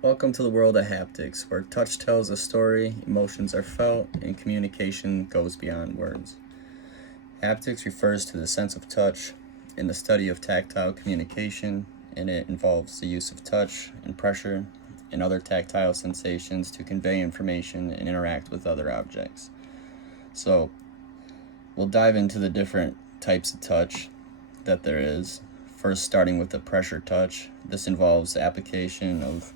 Welcome to the world of haptics, where touch tells a story, emotions are felt, and communication goes beyond words. Haptics refers to the sense of touch in the study of tactile communication, and it involves the use of touch and pressure and other tactile sensations to convey information and interact with other objects. So, we'll dive into the different types of touch that there is. First, starting with the pressure touch. This involves the application of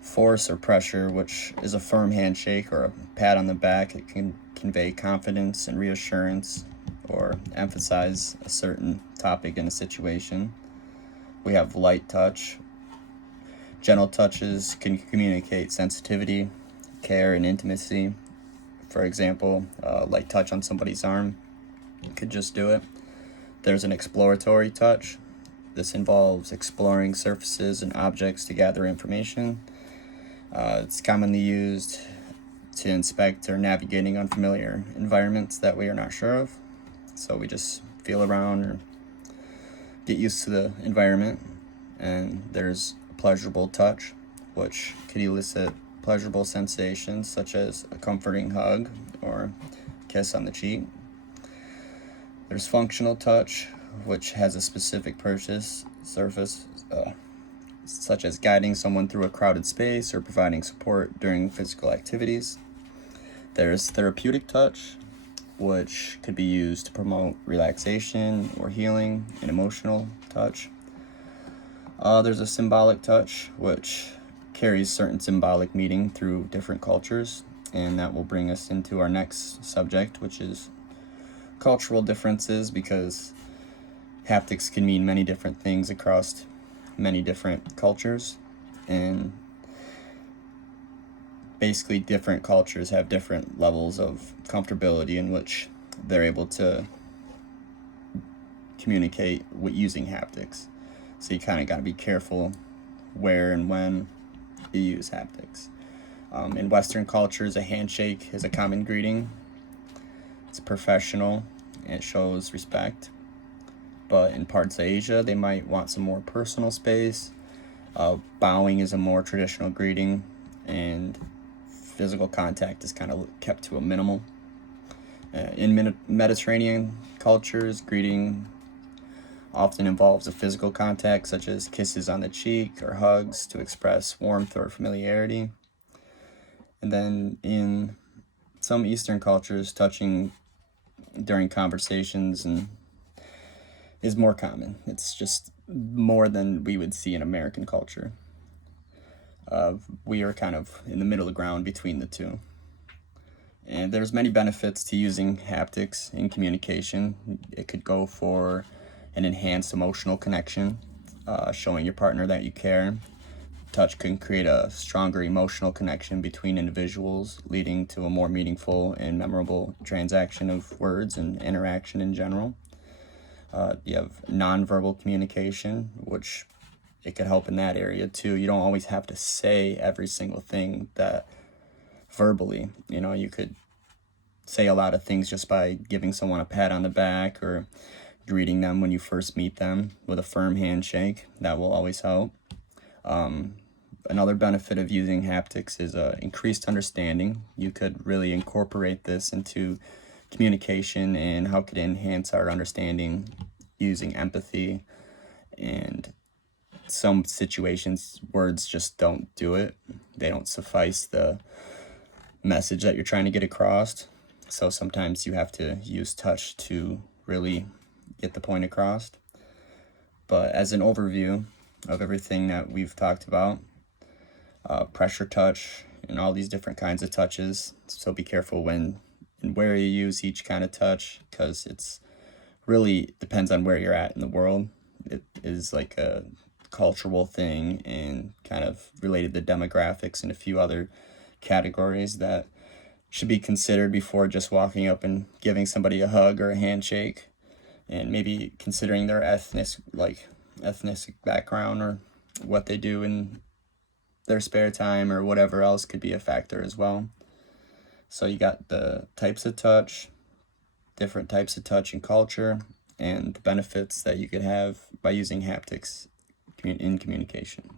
force or pressure, which is a firm handshake or a pat on the back. It can convey confidence and reassurance or emphasize a certain topic in a situation. We have light touch. Gentle touches can communicate sensitivity, care, and intimacy. For example, light touch on somebody's arm could just do it. There's an exploratory touch. This involves exploring surfaces and objects to gather information. It's commonly used to inspect or navigating unfamiliar environments that we are not sure of. So we just feel around or get used to the environment. And there's pleasurable touch, which could elicit pleasurable sensations such as a comforting hug or kiss on the cheek. There's functional touch, which has a specific surface, such as guiding someone through a crowded space or providing support during physical activities. There's therapeutic touch, which could be used to promote relaxation or healing, and emotional touch. There's a symbolic touch, which carries certain symbolic meaning through different cultures, and that will bring us into our next subject, which is cultural differences, because haptics can mean many different things across many different cultures, and basically different cultures have different levels of comfortability in which they're able to communicate with using haptics. So you kind of got to be careful where and when you use haptics. In Western cultures, a handshake is a common greeting. It's professional and it shows respect. But in parts of Asia, they might want some more personal space. Bowing is a more traditional greeting, and physical contact is kind of kept to a minimal. In Mediterranean cultures, greeting often involves a physical contact, such as kisses on the cheek or hugs to express warmth or familiarity. And then in some Eastern cultures, touching during conversations is more common. It's just more than we would see in American culture. We are kind of in the middle of the ground between the two. And there's many benefits to using haptics in communication. It could go for an enhanced emotional connection, showing your partner that you care. Touch can create a stronger emotional connection between individuals, leading to a more meaningful and memorable transaction of words and interaction in general. You have nonverbal communication, which it could help in that area too. You don't always have to say every single thing that verbally. You could say a lot of things just by giving someone a pat on the back or greeting them when you first meet them with a firm handshake. That will always help. Another benefit of using haptics is increased understanding. You could really incorporate this into communication and how it could enhance our understanding using empathy. And some situations, words just don't do it. They don't suffice the message that you're trying to get across. So sometimes you have to use touch to really get the point across. But as an overview of everything that we've talked about, pressure touch and all these different kinds of touches. So be careful when and where you use each kind of touch, because it's really depends on where you're at in the world. It is like a cultural thing and kind of related to demographics and a few other categories that should be considered before just walking up and giving somebody a hug or a handshake, and maybe considering their ethnic background or what they do in their spare time or whatever else could be a factor as well. So you got the types of touch, different types of touch and culture, and the benefits that you could have by using haptics in communication.